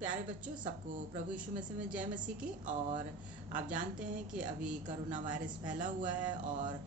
प्यारे बच्चों, सबको प्रभु यीशु मसीह में जय मसीह की। और आप जानते हैं कि अभी कोरोना वायरस फैला हुआ है और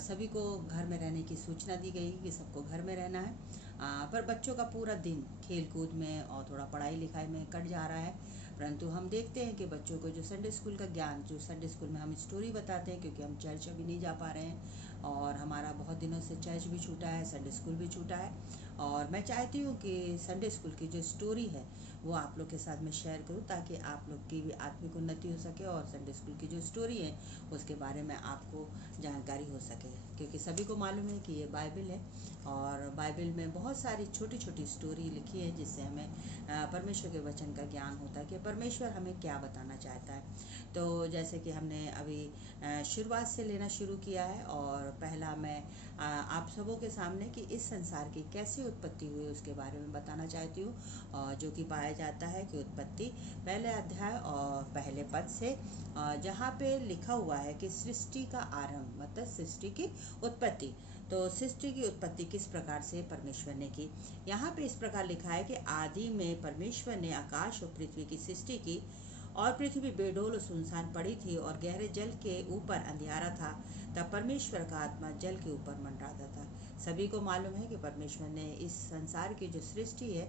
सभी को घर में रहने की सूचना दी गई कि सबको घर में रहना है। पर बच्चों का पूरा दिन खेल कूद में और थोड़ा पढ़ाई लिखाई में कट जा रहा है। परंतु हम देखते हैं कि बच्चों को जो संडे स्कूल का ज्ञान, जो संडे स्कूल में हम स्टोरी बताते हैं, क्योंकि हम चर्च अभी नहीं जा पा रहे हैं और हमारा बहुत दिनों से चर्च भी छूटा है, संडे स्कूल भी छूटा है। और मैं चाहती हूँ कि संडे स्कूल की जो स्टोरी है वो आप लोग के साथ में शेयर करूँ, ताकि आप लोग की भी आत्मिक उन्नति हो सके और संडे स्कूल की जो स्टोरी है उसके बारे में आपको जानकारी हो सके। क्योंकि सभी को मालूम है कि ये बाइबल है और बाइबल में बहुत सारी छोटी छोटी स्टोरी लिखी है जिससे हमें परमेश्वर के वचन का ज्ञान होता है कि परमेश्वर हमें क्या बताना चाहता है। तो जैसे कि हमने अभी शुरुआत से लेना शुरू किया है और पहला मैं आप सबों के सामने कि इस संसार की कैसे उत्पत्ति हुई उसके बारे में बताना चाहती हूँ, जो कि पाया जाता है कि उत्पत्ति पहले अध्याय और पहले पद से, जहाँ पे लिखा हुआ है कि सृष्टि का आरंभ, मतलब सृष्टि की उत्पत्ति। तो सृष्टि की उत्पत्ति किस प्रकार से परमेश्वर ने की, यहाँ पे इस प्रकार लिखा है कि आदि में परमेश्वर ने आकाश और पृथ्वी की सृष्टि की और पृथ्वी बेडोल और सुनसान पड़ी थी और गहरे जल के ऊपर अंधियारा था। तब परमेश्वर का आत्मा जल के ऊपर मंडराता था। सभी को मालूम है कि परमेश्वर ने इस संसार की जो सृष्टि है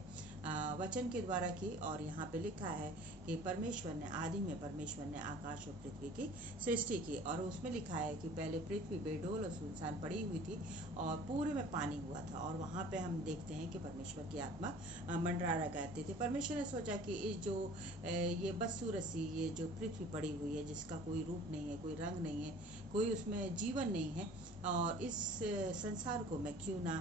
वचन के द्वारा की। और यहाँ पे लिखा है कि परमेश्वर ने आदि में परमेश्वर ने आकाश और पृथ्वी की सृष्टि की। और उसमें लिखा है कि पहले पृथ्वी बेडोल और सुनसान पड़ी हुई थी और पूरे में पानी हुआ था। और वहाँ पे हम देखते हैं कि परमेश्वर की आत्मा मंडराया करती थी। परमेश्वर ने सोचा कि इस जो ये बदसूरसी, ये जो पृथ्वी पड़ी हुई है जिसका कोई रूप नहीं है, कोई रंग नहीं है, कोई उसमें जीवन नहीं है, और इस संसार को मैं क्यों ना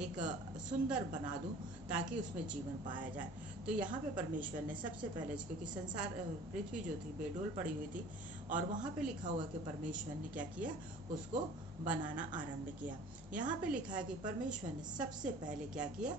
एक सुंदर बना दूं ताकि उसमें जीवन पाया जाए। तो यहाँ पे परमेश्वर ने सबसे पहले, क्योंकि संसार पृथ्वी जो थी बेडोल पड़ी हुई थी और वहाँ पे लिखा हुआ कि परमेश्वर ने क्या किया, उसको बनाना आरंभ किया। यहाँ पे लिखा है कि परमेश्वर ने सबसे पहले क्या किया,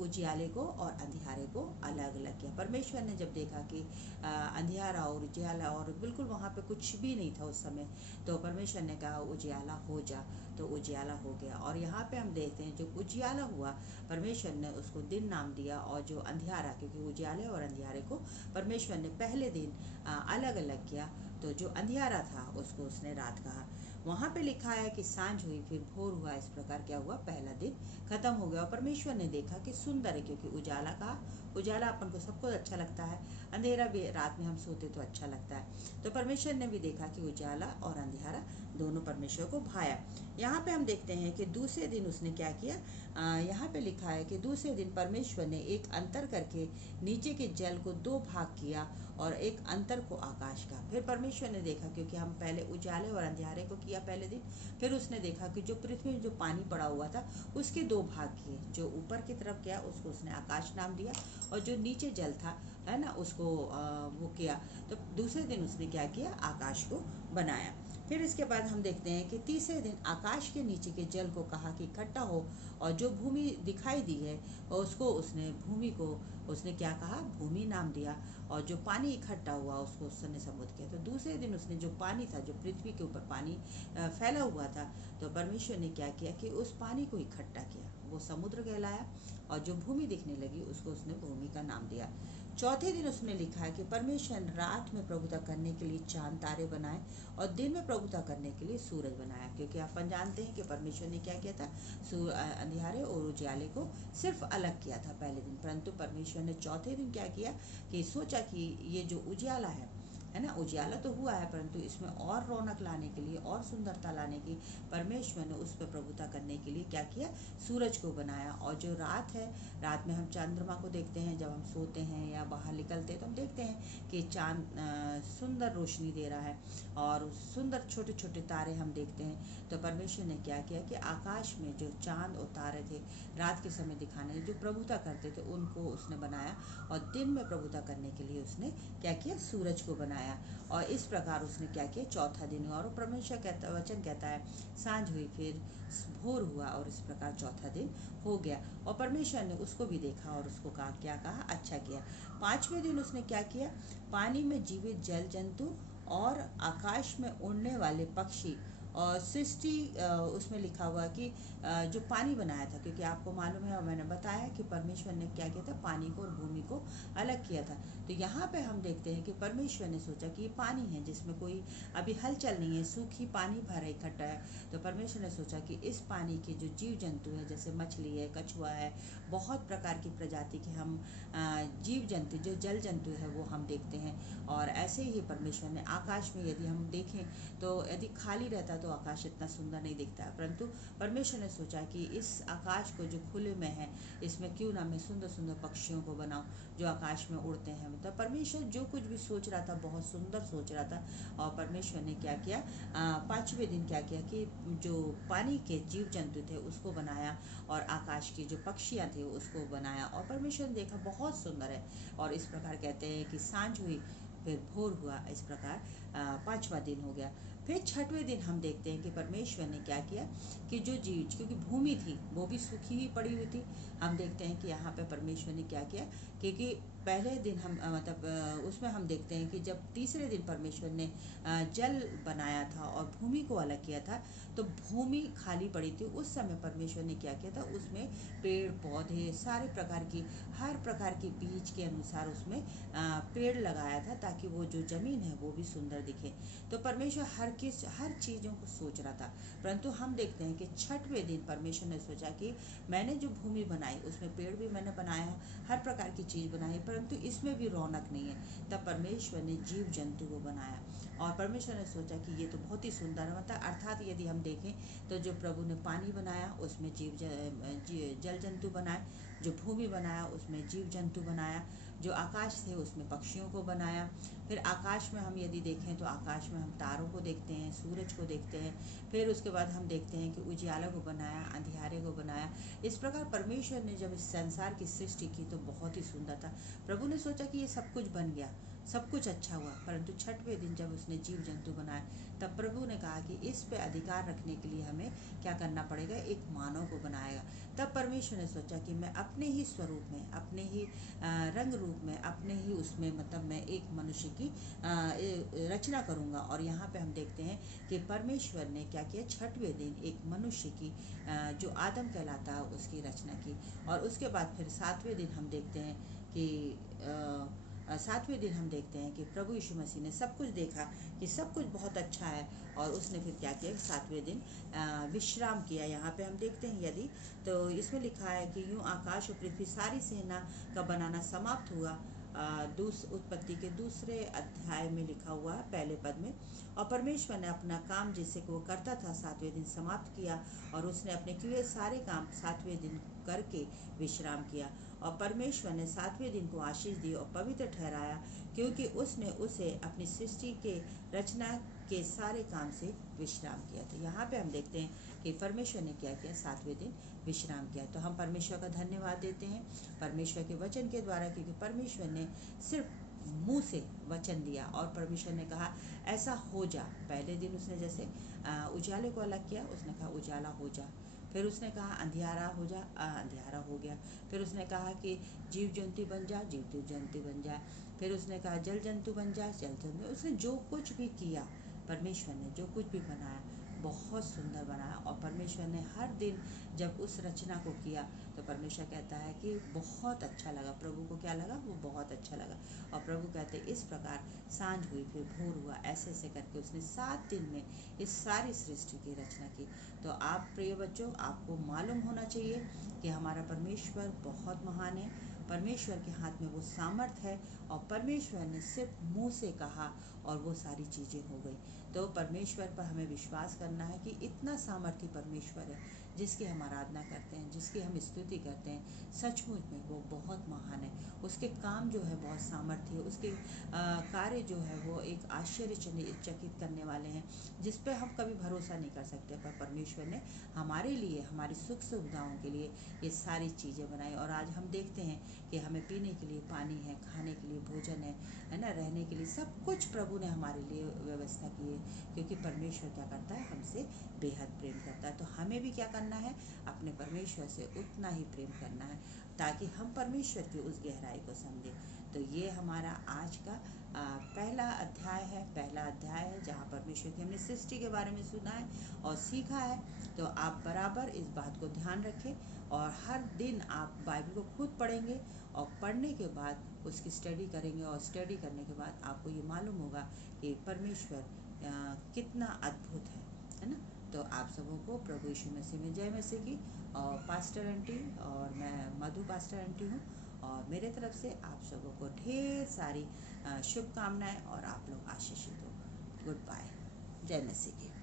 उजियाले को और अंधियारे को अलग अलग किया। परमेश्वर ने जब देखा कि अंधियारा और उजियाला और बिल्कुल वहाँ पे कुछ भी नहीं था उस समय, तो परमेश्वर ने कहा उजियाला हो जा, तो उजियाला हो गया। और यहाँ पे हम देखते हैं जो उजियाला हुआ परमेश्वर ने उसको दिन नाम दिया, और जो अंधियारा, क्योंकि उजियाले और अंधियारे को परमेश्वर ने पहले दिन अलग अलग किया, तो जो अंधियारा था उसको उसने रात कहा। वहाँ पे लिखा है कि सांझ हुई फिर भोर हुआ, इस प्रकार क्या हुआ, पहला दिन खत्म हो गया। और परमेश्वर ने देखा कि सुंदर है, क्योंकि उजाला कहा, उजाला अपन को सबको अच्छा लगता है, अंधेरा भी रात में हम सोते तो अच्छा लगता है। तो परमेश्वर ने भी देखा कि उजाला और अंधियारा दोनों परमेश्वर को भाया। यहाँ पे हम देखते हैं कि दूसरे दिन उसने क्या किया, यहाँ पे लिखा है कि दूसरे दिन परमेश्वर ने एक अंतर करके नीचे के जल को दो भाग किया और एक अंतर को आकाश का। फिर परमेश्वर ने देखा, क्योंकि हम पहले उजाले और अंधियारे को किया पहले दिन, फिर उसने देखा कि जो पृथ्वी में जो पानी पड़ा हुआ था उसके दो भाग किए। जो ऊपर की तरफ गया उसको उसने आकाश नाम दिया, और जो नीचे जल था, है ना, उसको वो किया। तो दूसरे दिन उसने क्या किया, आकाश को बनाया। फिर इसके बाद हम देखते हैं कि तीसरे दिन आकाश के नीचे के जल को कहा कि इकट्ठा हो, और जो भूमि दिखाई दी है उसको उसने, भूमि को उसने क्या कहा, भूमि नाम दिया। और जो पानी इकट्ठा हुआ उसको उसने समुद्र किया। तो दूसरे दिन उसने जो पानी था, जो पृथ्वी के ऊपर पानी फैला हुआ था, तो परमेश्वर ने क्या किया कि उस पानी को इकट्ठा किया, वो समुद्र कहलाया। और जो भूमि दिखने लगी उसको उसने भूमि का नाम दिया। चौथे दिन उसने लिखा है कि परमेश्वर ने रात में प्रभुता करने के लिए चांद तारे बनाए और दिन में प्रभुता करने के लिए सूरज बनाया। क्योंकि अपन जानते हैं कि परमेश्वर ने क्या किया था, अंधियारे और उजियाले को सिर्फ अलग किया था पहले दिन। परंतु परमेश्वर ने चौथे दिन क्या किया कि सोचा कि ये जो उजियाला है ना, उजियाला तो हुआ है, परंतु इसमें और रौनक लाने के लिए और सुंदरता लाने की परमेश्वर ने उस पर प्रभुता करने के लिए क्या किया, सूरज को बनाया। और जो रात है, रात में हम चंद्रमा को देखते हैं, जब हम सोते हैं या बाहर निकलते हैं तो हम देखते हैं कि चांद सुंदर रोशनी दे रहा है और सुंदर छोटे छोटे तारे हम देखते हैं। तो परमेश्वर ने क्या किया कि आकाश में जो चांद और तारे थे रात के समय दिखाने जो प्रभुता करते थे उनको उसने बनाया, और दिन में प्रभुता करने के लिए उसने क्या किया, सूरज को बनाया। और इस प्रकार उसने क्या किया, चौथा दिन हुआ। और परमेश्वर कहता, वचन कहता है, सांझ हुई फिर भोर हुआ, और इस प्रकार चौथा दिन हो गया। और परमेश्वर ने उसको भी देखा और उसको कहा, क्या कहा, अच्छा किया। पांचवें दिन उसने क्या किया, पानी में जीवित जल जंतु और आकाश में उड़ने वाले पक्षी और सृष्टि उसमें लिखा हुआ कि जो पानी बनाया था, क्योंकि आपको मालूम है और मैंने बताया कि परमेश्वर ने क्या किया था, पानी को और भूमि को अलग किया था। तो यहाँ पे हम देखते हैं कि परमेश्वर ने सोचा कि ये पानी है जिसमें कोई अभी हलचल नहीं है, सूखी पानी भरा इकट्ठा है। तो परमेश्वर ने सोचा कि इस पानी के जो जीव जंतु है, जैसे मछली है, कछुआ है, बहुत प्रकार की प्रजाति के हम जीव जंतु, जो जल जंतु है वो हम देखते हैं। और ऐसे ही परमेश्वर ने आकाश में, यदि हम देखें तो यदि खाली रहता तो आकाश इतना सुंदर नहीं दिखता है, परंतु परमेश्वर ने सोचा कि इस आकाश को जो खुले में है, इसमें क्यों ना मैं सुंदर सुंदर पक्षियों को बनाऊं जो आकाश में उड़ते हैं। मतलब परमेश्वर जो कुछ भी सोच रहा था बहुत सुंदर सोच रहा था। और परमेश्वर ने क्या किया, पांचवें दिन क्या किया कि जो पानी के जीव जंतु थे उसको बनाया और आकाश की जो पक्षियाँ थे उसको बनाया। और परमेश्वर ने देखा बहुत सुंदर है। और इस प्रकार कहते हैं कि सांझ हुई फिर भोर हुआ, इस प्रकार पांचवा दिन हो गया। फिर छठवें दिन हम देखते हैं कि परमेश्वर ने क्या किया कि जो जीव, क्योंकि भूमि थी वो भी सूखी ही पड़ी हुई थी, हम देखते हैं कि यहाँ पे परमेश्वर ने क्या किया, क्योंकि पहले दिन हम मतलब उसमें हम देखते हैं कि जब तीसरे दिन परमेश्वर ने जल बनाया था और भूमि को अलग किया था, तो भूमि खाली पड़ी थी। उस समय परमेश्वर ने क्या किया था, उसमें पेड़ पौधे सारे प्रकार की, हर प्रकार के बीज के अनुसार उसमें पेड़ लगाया था, ताकि वो जो ज़मीन है वो भी सुंदर दिखे। तो परमेश्वर हर चीज़ों को सोच रहा था। परंतु हम देखते हैं कि छठवें दिन परमेश्वर ने सोचा कि मैंने जो भूमि बनाई उसमें पेड़ भी मैंने बनाया, हर प्रकार की चीज़ बनाई, परंतु इसमें भी रौनक नहीं है। तब परमेश्वर ने जीव जंतु को बनाया और परमेश्वर ने सोचा कि ये तो बहुत ही सुंदर है। मतलब अर्थात यदि हम देखें तो जो प्रभु ने पानी बनाया उसमें जल जंतु बनाए, जो भूमि बनाया उसमें जीव जंतु बनाया, जो आकाश थे उसमें पक्षियों को बनाया। फिर आकाश में हम यदि देखें तो आकाश में हम तारों को देखते हैं, सूरज को देखते हैं। फिर उसके बाद हम देखते हैं कि उजियाला को बनाया, अंधियारे को बनाया। इस प्रकार परमेश्वर ने जब इस संसार की सृष्टि की तो बहुत ही सुंदर था। प्रभु ने सोचा कि ये सब कुछ बन गया, सब कुछ अच्छा हुआ, परंतु छठवें दिन जब उसने जीव जंतु बनाए तब प्रभु ने कहा कि इस पे अधिकार रखने के लिए हमें क्या करना पड़ेगा, एक मानव को बनाएगा। तब परमेश्वर ने सोचा कि मैं अपने ही स्वरूप में, अपने ही रंग रूप में, अपने ही उसमें मतलब मैं एक मनुष्य की रचना करूँगा। और यहाँ पे हम देखते हैं कि परमेश्वर ने क्या किया, छठवें दिन एक मनुष्य की जो आदम कहलाता है उसकी रचना की। और उसके बाद फिर सातवें दिन हम देखते हैं कि सातवें दिन हम देखते हैं कि प्रभु यीशु मसीह ने सब कुछ देखा कि सब कुछ बहुत अच्छा है। और उसने फिर क्या किया, सातवें दिन विश्राम किया। यहाँ पे हम देखते हैं यदि तो इसमें लिखा है कि यूँ आकाश और पृथ्वी सारी सेना का बनाना समाप्त हुआ। उत्पत्ति के दूसरे अध्याय में लिखा हुआ है पहले पद में। और परमेश्वर ने अपना काम जिससे कि वो करता था सातवें दिन समाप्त किया, और उसने अपने किए सारे काम सातवें दिन करके विश्राम किया। और परमेश्वर ने सातवें दिन को आशीष दी और पवित्र ठहराया, क्योंकि उसने उसे अपनी सृष्टि के रचना के सारे काम से विश्राम किया। तो यहाँ पे हम देखते हैं कि परमेश्वर ने क्या किया, सातवें दिन विश्राम किया। तो हम परमेश्वर का धन्यवाद देते हैं परमेश्वर के वचन के द्वारा, क्योंकि परमेश्वर ने सिर्फ मुंह से वचन दिया और परमेश्वर ने कहा ऐसा हो जा। पहले दिन उसने जैसे उजाले को अलग किया, उसने कहा उजाला हो जा। फिर उसने कहा अंधियारा हो जा, अंधियारा हो गया। फिर उसने कहा कि जीव जंतु बन जा, जीव जंतु बन जाए। फिर उसने कहा जल जंतु बन जा, जल जंतु। उसने जो कुछ भी किया, परमेश्वर ने जो कुछ भी बनाया बहुत सुंदर बनाया। और परमेश्वर ने हर दिन जब उस रचना को किया तो परमेश्वर कहता है कि बहुत अच्छा लगा। प्रभु को क्या लगा, वो बहुत अच्छा लगा। और प्रभु कहते इस प्रकार सांझ हुई फिर भोर हुआ, ऐसे ऐसे करके उसने 7 दिन में इस सारी सृष्टि की रचना की। तो आप प्रिय बच्चों, आपको मालूम होना चाहिए कि हमारा परमेश्वर बहुत महान है। परमेश्वर के हाथ में वो सामर्थ है और परमेश्वर ने सिर्फ मुंह से कहा और वो सारी चीज़ें हो गई। तो परमेश्वर पर हमें विश्वास करना है कि इतना सामर्थ्य परमेश्वर है जिसकी हम आराधना करते हैं, जिसकी हम स्तुति करते हैं। सचमुच में वो बहुत महान है। उसके काम जो है बहुत सामर्थ्य है, उसके कार्य जो है वो एक आश्चर्यचकित करने वाले हैं, जिस पे हम कभी भरोसा नहीं कर सकते। पर परमेश्वर ने हमारे लिए, हमारी सुख सुविधाओं के लिए ये सारी चीज़ें बनाई। और आज हम देखते हैं कि हमें पीने के लिए पानी है, खाने के लिए भोजन है ना, रहने के लिए सब कुछ प्रभु ने हमारे लिए व्यवस्था की है, क्योंकि परमेश्वर क्या करता है, हमसे बेहद प्रेम करता है। तो हमें भी क्या करना है, अपने परमेश्वर से उतना ही प्रेम करना है। ताकि हम परमेश्वर की उस गहराई को समझें। तो ये हमारा आज का पहला अध्याय है जहाँ परमेश्वर की हमने सृष्टि के बारे में सुना है और सीखा है। तो आप बराबर इस बात को ध्यान रखें और हर दिन आप बाइबल को खुद पढ़ेंगे और पढ़ने के बाद उसकी स्टडी करेंगे और स्टडी करने के बाद आपको ये मालूम होगा कि परमेश्वर कितना अद्भुत है ना। तो आप सबों को प्रभु यीशु मसीह में जय मसीह की। और पास्टर आंटी और मैं मधु पास्टर आंटी हूँ और मेरे तरफ से आप सबों को ढेर सारी शुभकामनाएं और आप लोग आशीषित हो। Goodbye. जय मसीह की।